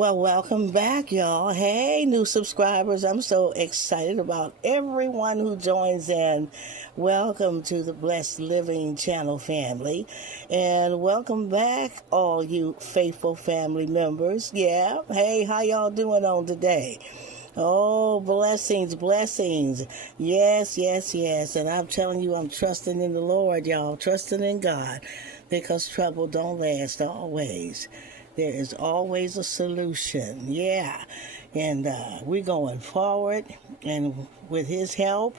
Well, welcome back, y'all. Hey, new subscribers. I'm so excited about everyone who joins in. Welcome to the Blessed Living channel family. And welcome back, all you faithful family members. Yeah. Hey, how y'all doing on today? Oh, blessings, blessings. Yes, yes, yes. And I'm telling you, I'm trusting in the Lord, y'all. Trusting in God. Because trouble don't last always. There is always a solution. Yeah. And we're going forward. And with his help,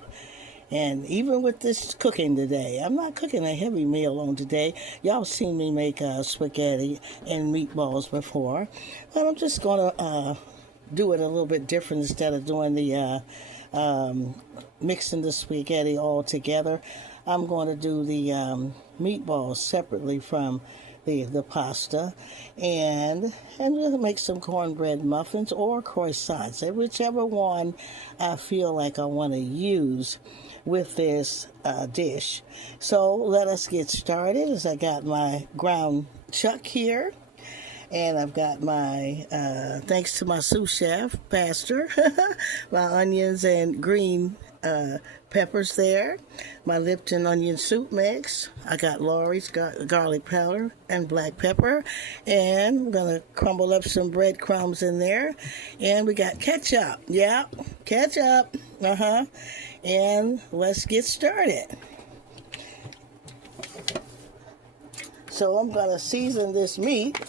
and even with this cooking today, I'm not cooking a heavy meal on today. Y'all seen me make spaghetti and meatballs before. But I'm just going to do it a little bit different instead of doing the mixing the spaghetti all together. I'm going to do the meatballs separately from the pasta, and we'll make some cornbread muffins or croissants, whichever one I feel like I want to use with this dish. So let us get started. As I got my ground chuck here. And I've got my, thanks to my sous chef, Pastor, my onions and green peppers there, my Lipton onion soup mix. I got Lori's garlic powder and black pepper, and I'm going to crumble up some breadcrumbs in there. And we got ketchup. Yeah, ketchup. And let's get started. So I'm going to season this meat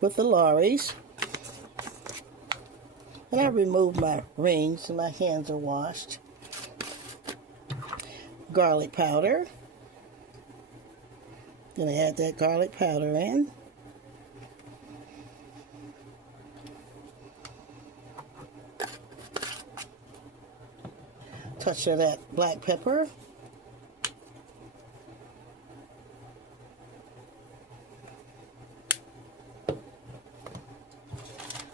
with the Lorry's. And I removed my rings and my hands are washed. Garlic powder. Gonna add that garlic powder in. Touch of that black pepper.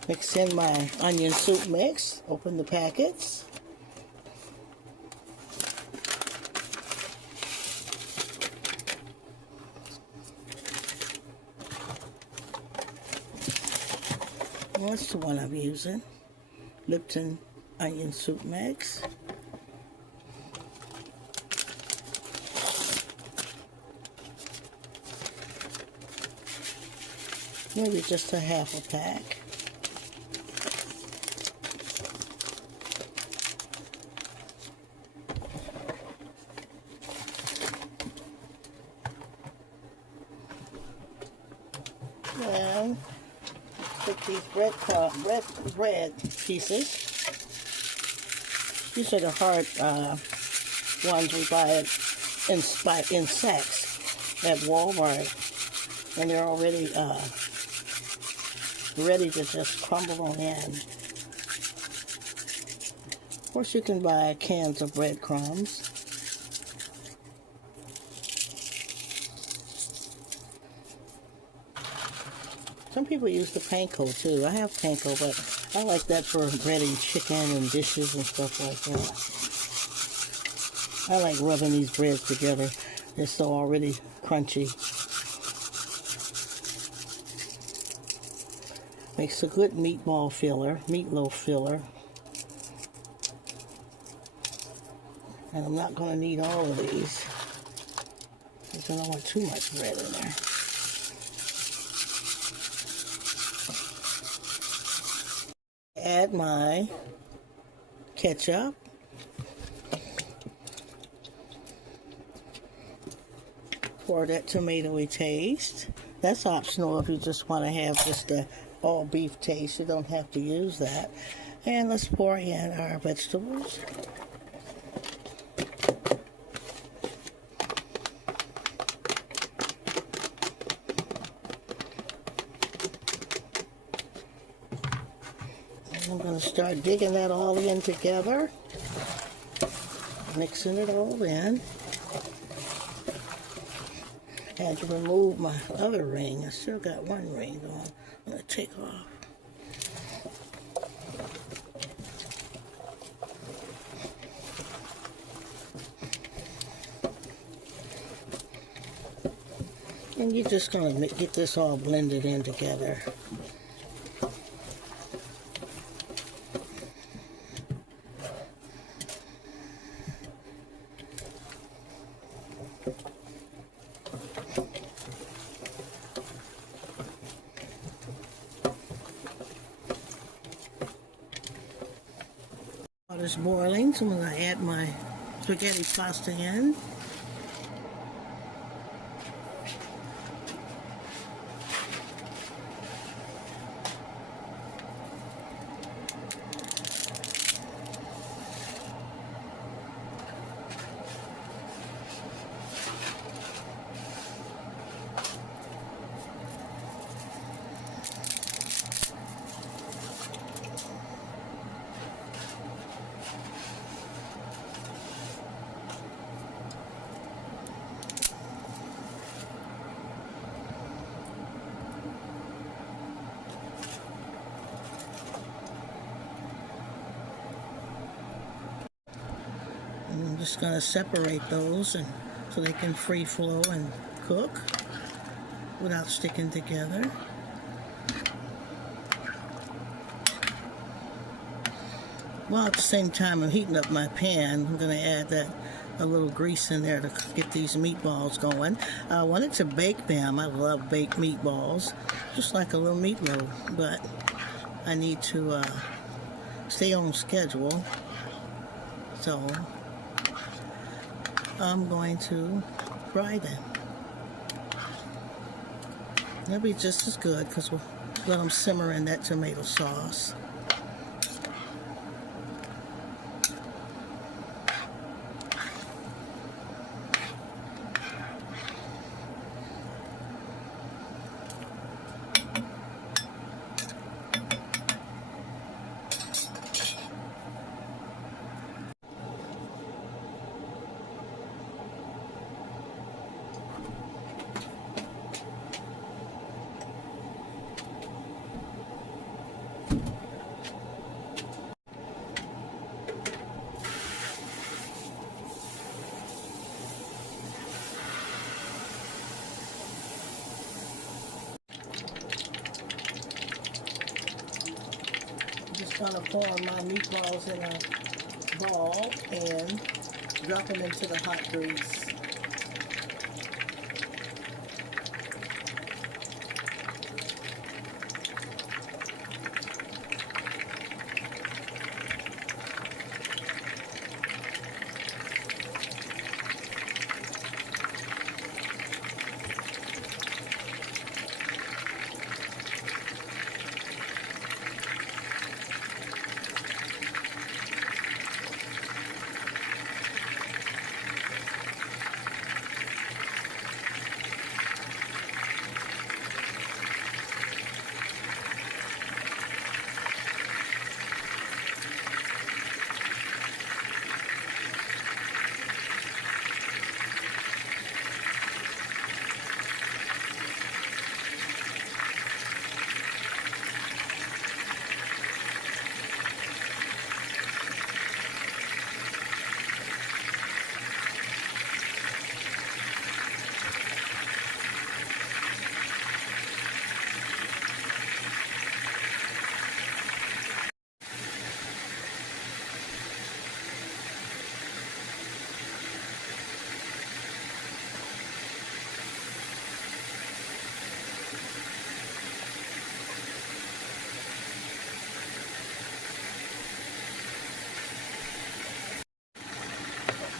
Mix in my onion soup mix. Open the packets. That's the one I'm using. Lipton onion soup mix. Maybe just a half a pack. And take these bread pieces. These are the hard ones we buy in sacks at Walmart, and they're already ready to just crumble on in. Of course, you can buy cans of breadcrumbs. Some people use the panko too. I have panko, but I like that for breading chicken and dishes and stuff like that. I like rubbing these breads together. They're so already crunchy. Makes a good meatloaf filler. And I'm not going to need all of these, because I don't want too much bread in there. Add my ketchup. For that tomatoey taste. That's optional if you just want to have just a all beef taste. You don't have to use that. And let's pour in our vegetables. I'm going to start digging that all in together, mixing it all in. I had to remove my other ring. I still got one ring on. I'm going to take off. And you're just going to get this all blended in together. Water's boiling, so I'm going to add my spaghetti pasta in. I'm just going to separate those and so they can free flow and cook without sticking together. While at the same time I'm heating up my pan, I'm going to add a little grease in there to get these meatballs going. I wanted to bake them. I love baked meatballs, just like a little meatloaf, but I need to stay on schedule. So I'm going to fry them. They'll be just as good because we'll let them simmer in that tomato sauce. Going to form my meatballs in a ball and drop them into the hot grease.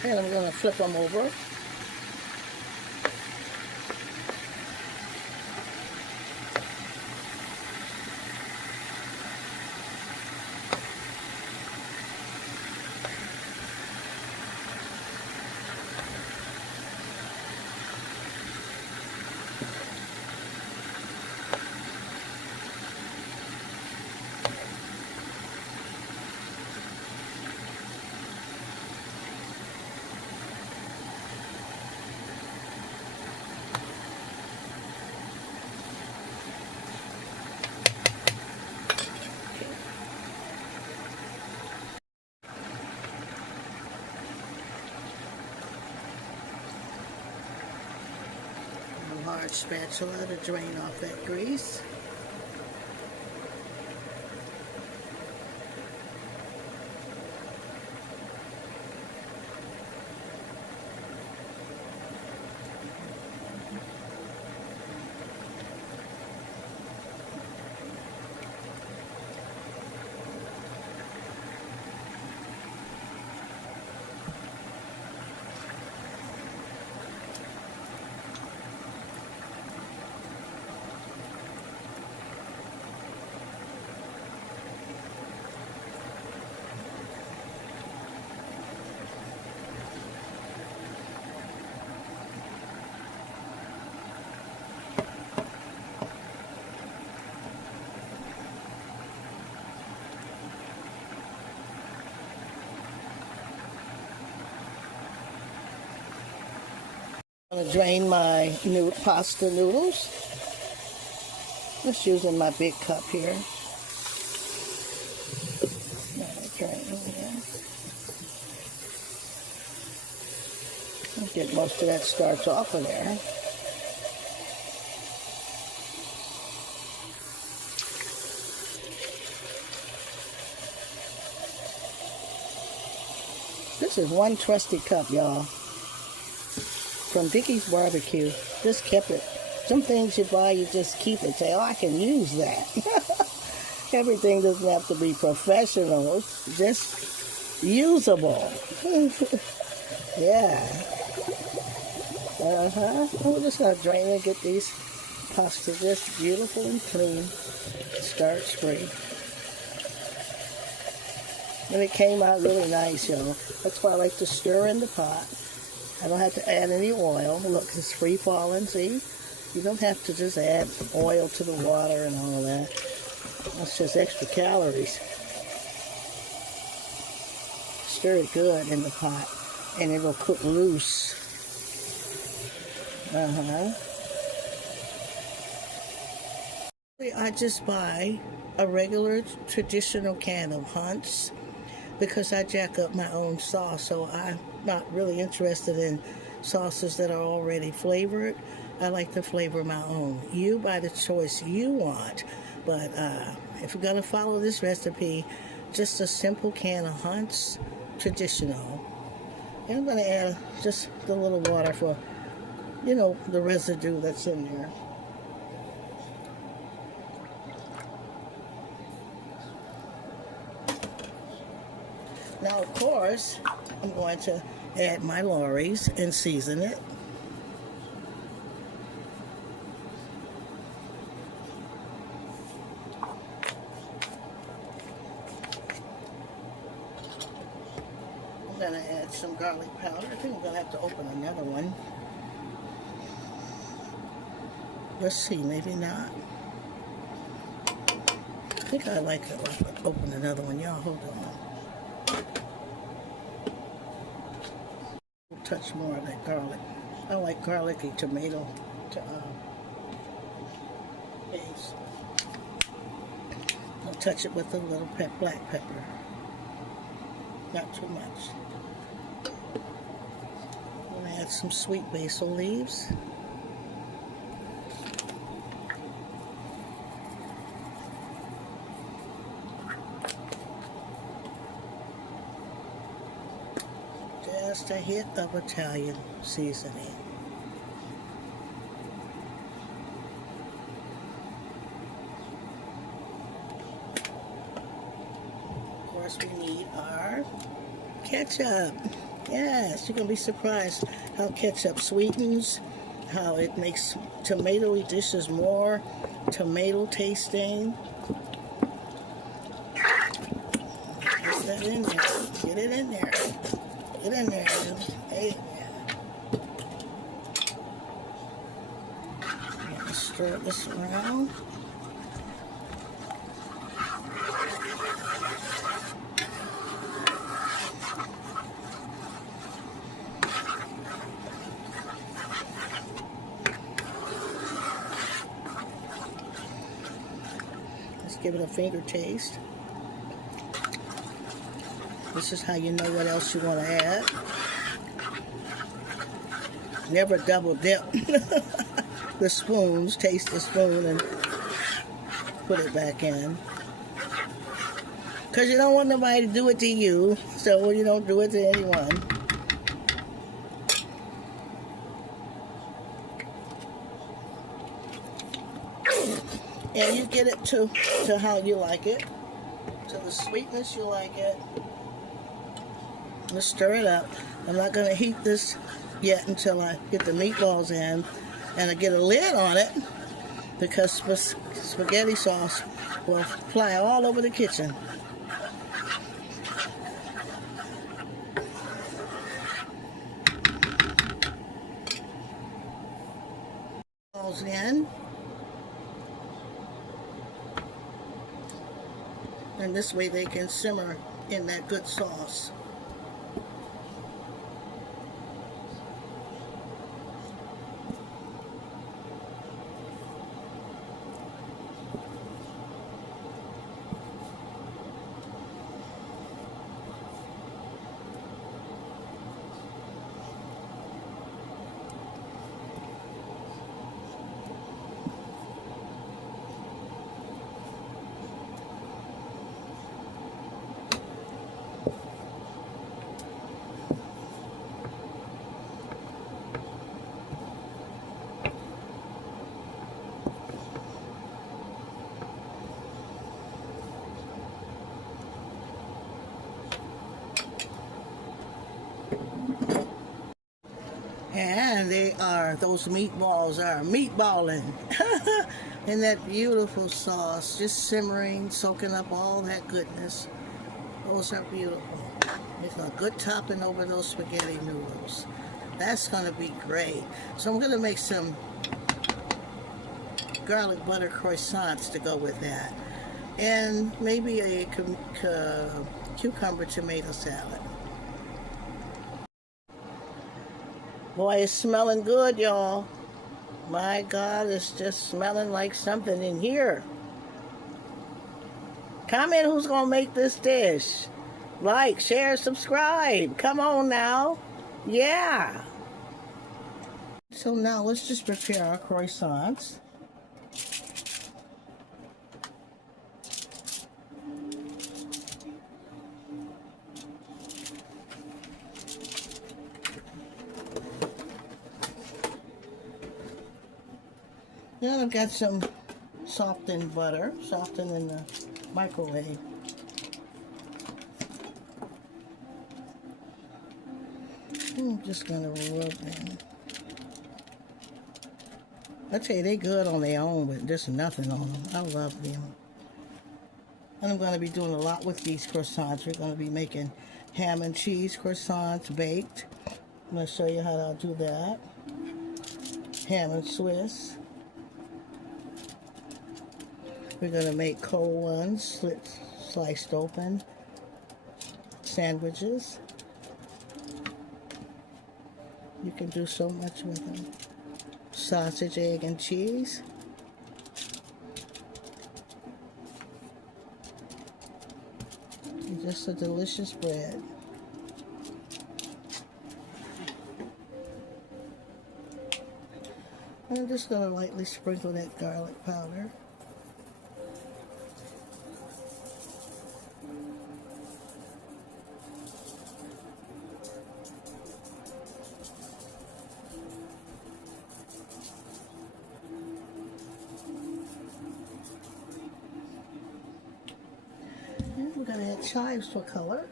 And I'm going to flip them over. large spatula to drain off that grease. I'm going to drain my new pasta noodles. Just using my big cup here. Drain here. Get most of that starch off of there. This is one trusty cup, y'all. From Dickie's Barbecue. Just kept it. Some things you buy, you just keep it. Say, oh, I can use that. Everything doesn't have to be professional. It's just usable. Yeah. We're just going to drain and get these pasta just beautiful and clean. Starch free. And it came out really nice, y'all. That's why I like to stir in the pot. I don't have to add any oil. Look, it's free falling, see? You don't have to just add oil to the water and all that. That's just extra calories. Stir it good in the pot, and it'll cook loose. I just buy a regular traditional can of Hunt's because I jack up my own sauce, so I'm not really interested in sauces that are already flavored. I like to flavor my own. You buy the choice you want, but if you're going to follow this recipe, just a simple can of Hunt's traditional. And I'm going to add just a little water for, you know, the residue that's in there. Now, of course, I'm going to add my Lorry's and season it. I'm going to add some garlic powder. I think I'm going to have to open another one. Let's see, maybe not. I think I'd like to open another one. Y'all, hold on. Touch more of that garlic. I like garlicky tomato paste. I'll touch it with a little black pepper. Not too much. I'm going to add some sweet basil leaves. Just a hit of Italian seasoning. Of course, we need our ketchup. Yes, you're going to be surprised how ketchup sweetens, how it makes tomatoey dishes more tomato tasting. Get that in there. Get it in there. Get in there. Hey. Stir this around. Let's give it a finger taste. This is how you know what else you want to add. Never double dip. the spoons, taste the spoon, and put it back in. Because you don't want nobody to do it to you, so you don't do it to anyone. And you get it to how you like it, to the sweetness you like it. Let's stir it up. I'm not going to heat this yet until I get the meatballs in and I get a lid on it, because spaghetti sauce will fly all over the kitchen. Meatballs in. And this way they can simmer in that good sauce. And those meatballs are meatballing in that beautiful sauce, just simmering, soaking up all that goodness. Those are beautiful. It's a good topping over those spaghetti noodles. That's going to be great. So I'm going to make some garlic butter croissants to go with that. And maybe a cucumber tomato salad. Boy, it's smelling good, y'all. My God, it's just smelling like something in here. Comment who's going to make this dish. Like, share, subscribe. Come on now. Yeah. So now let's just prepare our croissants. Then I've got some softened butter, softened in the microwave. I'm just gonna rub them. I tell you, they good on their own with just nothing on them. I love them. And I'm gonna be doing a lot with these croissants. We're gonna be making ham and cheese croissants baked. I'm gonna show you how to do that. Ham and Swiss. We're going to make cold ones, sliced open, sandwiches. You can do so much with them. Sausage, egg, and cheese. And just a delicious bread. I'm just going to lightly sprinkle that garlic powder. We're going to add chives for color.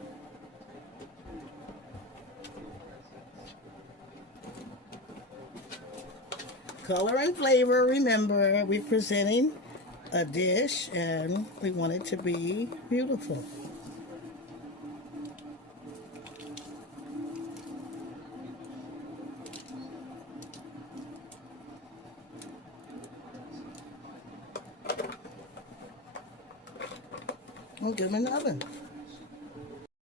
Color and flavor, remember, we're presenting a dish and we want it to be beautiful. We'll give them in the oven.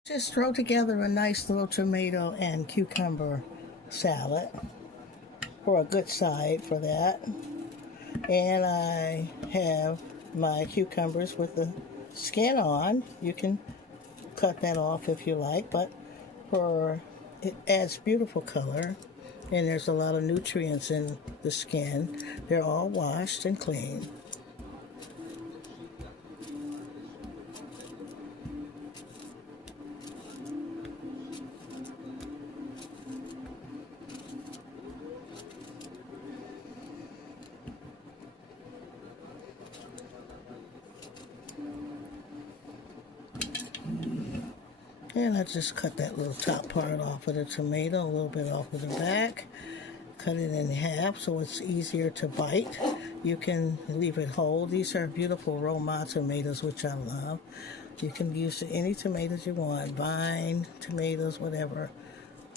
Just throw together a nice little tomato and cucumber salad for a good side for that. And I have my cucumbers with the skin on. You can cut that off if you like, but it adds beautiful color. And there's a lot of nutrients in the skin. They're all washed and clean. And I just cut that little top part off of the tomato, a little bit off of the back. Cut it in half so it's easier to bite. You can leave it whole. These are beautiful Roma tomatoes, which I love. You can use any tomatoes you want, vine tomatoes, whatever.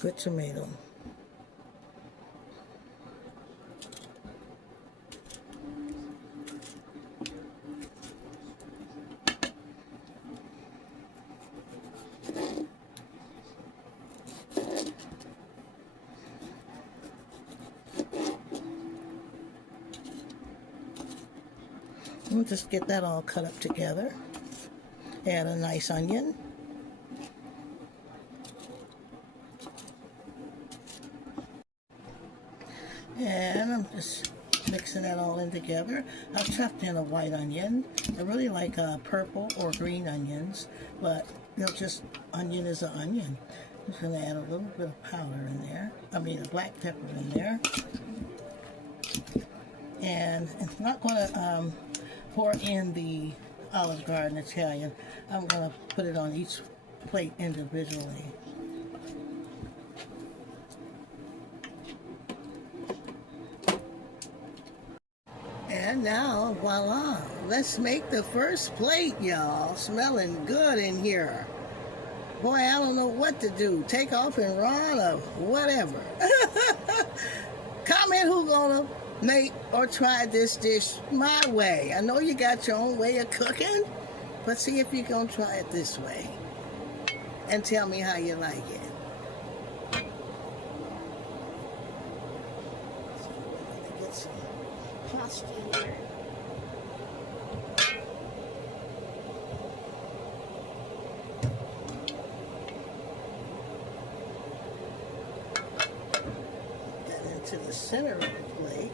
Good tomato. We'll just get that all cut up together. Add a nice onion. And I'm just mixing that all in together. I've chopped in a white onion. I really like purple or green onions, but onion is an onion. I'm just going to add a little bit of powder in there. I mean, a black pepper in there. And it's not going to pour in the Olive Garden Italian. I'm going to put it on each plate individually. And now, voila, let's make the first plate, y'all. Smelling good in here. Boy, I don't know what to do. Take off and run or whatever. Comment who's gonna make or try this dish my way. I know you got your own way of cooking, but see if you're gonna try it this way. And tell me how you like it. So we're gonna get some pasta here. To the center of the plate.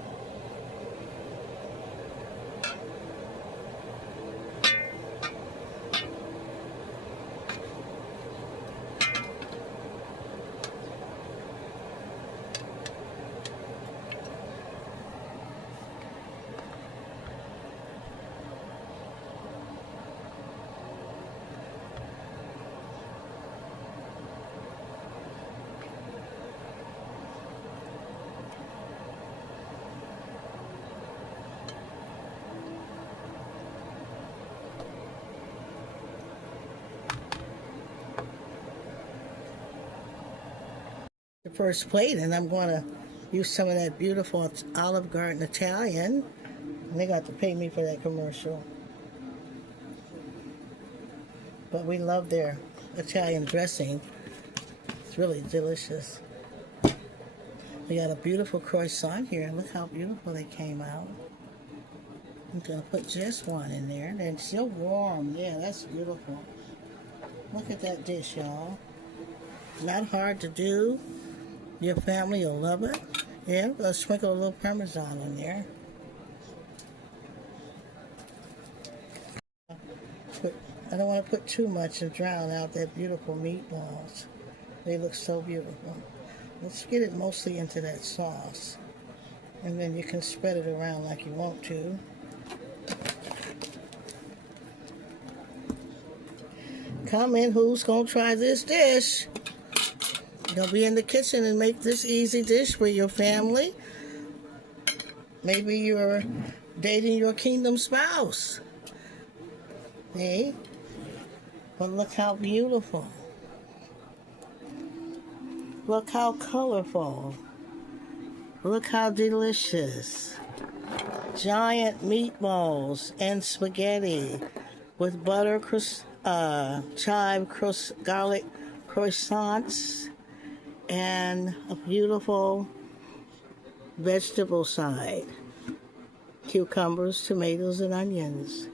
The first plate, and I'm going to use some of that beautiful Olive Garden Italian. And they got to pay me for that commercial. But we love their Italian dressing. It's really delicious. We got a beautiful croissant here. Look how beautiful they came out. I'm going to put just one in there. And it's still warm. Yeah, that's beautiful. Look at that dish, y'all. Not hard to do. Your family will love it. Yeah, I'm going to sprinkle a little Parmesan in there. I don't want to put too much and drown out that beautiful meatballs. They look so beautiful. Let's get it mostly into that sauce. And then you can spread it around like you want to. Comment who's going to try this dish. You'll be in the kitchen and make this easy dish for your family. Maybe you're dating your kingdom spouse. Hey? But look how beautiful. Look how colorful. Look how delicious. Giant meatballs and spaghetti with butter, chive, garlic croissants, and a beautiful vegetable side. Cucumbers, tomatoes, and onions.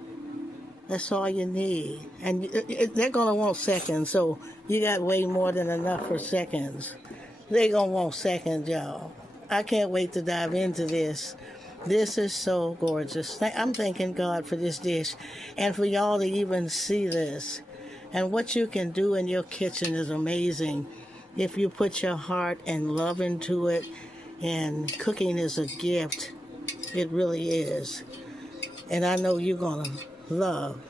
That's all you need. And they're going to want seconds, so you got way more than enough for seconds. They gonna want seconds, y'all. I can't wait to dive into this. This is so gorgeous. I'm thanking God for this dish and for y'all to even see this. And what you can do in your kitchen is amazing if you put your heart and love into it. And cooking is a gift. It really is. And I know you're gonna love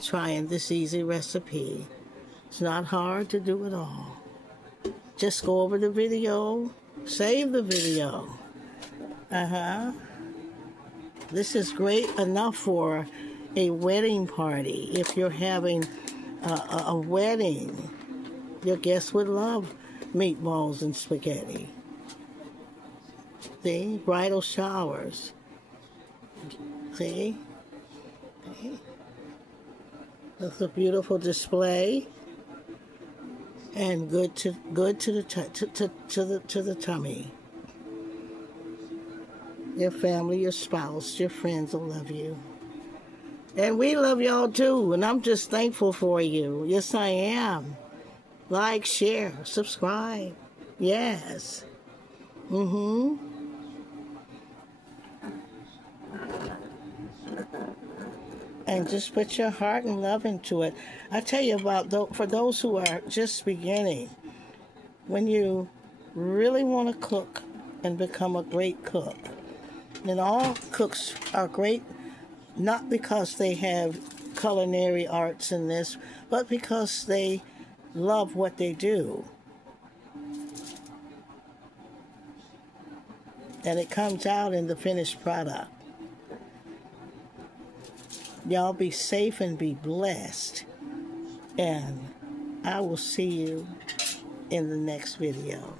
trying this easy recipe. It's not hard to do at all. Just go over the video, save the video. This is great enough for a wedding party. If you're having a wedding, your guests would love meatballs and spaghetti. See, bridal showers. See, that's a beautiful display. And good to the tummy. Your family, your spouse, your friends will love you. And we love y'all too, and I'm just thankful for you. Yes, I am. Like, share, subscribe. Yes. And just put your heart and love into it. I tell you for those who are just beginning, when you really want to cook and become a great cook, and all cooks are great, not because they have culinary arts in this, but because they love what they do. And it comes out in the finished product. Y'all be safe and be blessed. And I will see you in the next video.